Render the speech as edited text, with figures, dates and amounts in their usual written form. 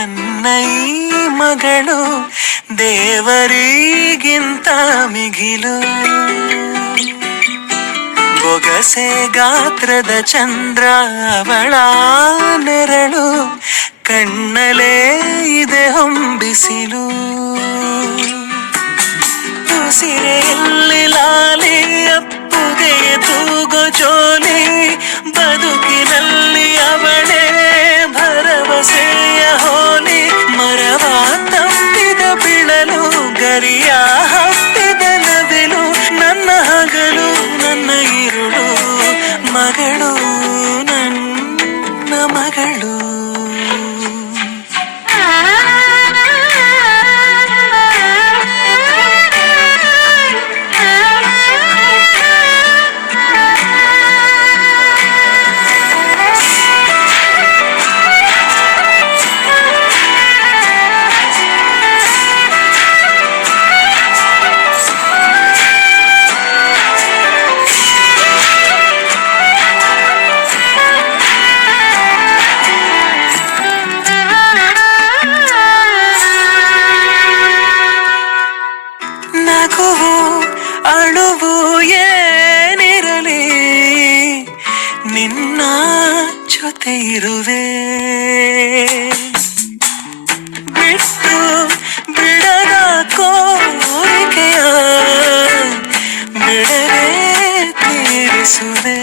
ನನ್ನ ಈ ಮಗಳು ದೇವರಿಗಿಂತ ಮಿಗಿಲು. ಬೊಗಸೆ ಗಾತ್ರದ ಚಂದ್ರ ಅವಳ ನೆರಳು, ಕಣ್ಣಲೇ ಇದೆ ಹೊಂಬಿಸಿಲು. ಉಸಿರೆಯಲ್ಲಿ ಲಾಲಿ ಅಪ್ಪುಗೆ ತೂಗೋ ಜೋಲಿ, ಬದುಕಿನಲ್ಲಿ ಅವಳೇ ಭರವಸೆಯ ಹೋಲಿ. ಮರವ ತಪ್ಪಿದ ಬಿಳಲು, ಗರಿಯ ಹಬ್ಬಿದ ನವಿಲು, ನನ್ನ ಹಗಲು ನನ್ನ ಇರುಳು, ಮಗಳು ನನ್ನ ಮಗಳು. ನಗುವು ಅಳುವು ಏನಿರಲಿ, ನಿನ್ನ ಜೊತೆ ಇರುವೆ. ಬಿಟ್ಟು ಬಿಡದ ಕೋರಿಕೆಯ ಬಿಡದೆ ತೀರಿಸುವೆ.